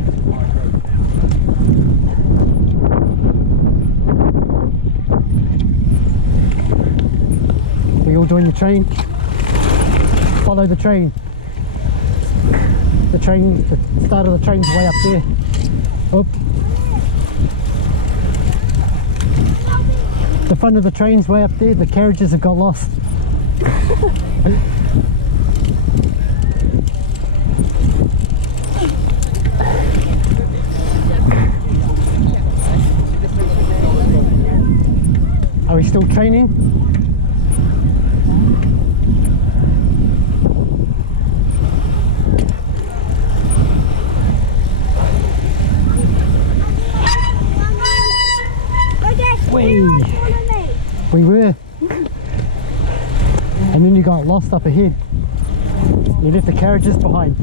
good. We all join the train. Follow the train. The start of the train's way up there. Up. The front of the train's way up there. The carriages have got lost. Are we still training? We were. And then you got lost up ahead. You left the carriages behind.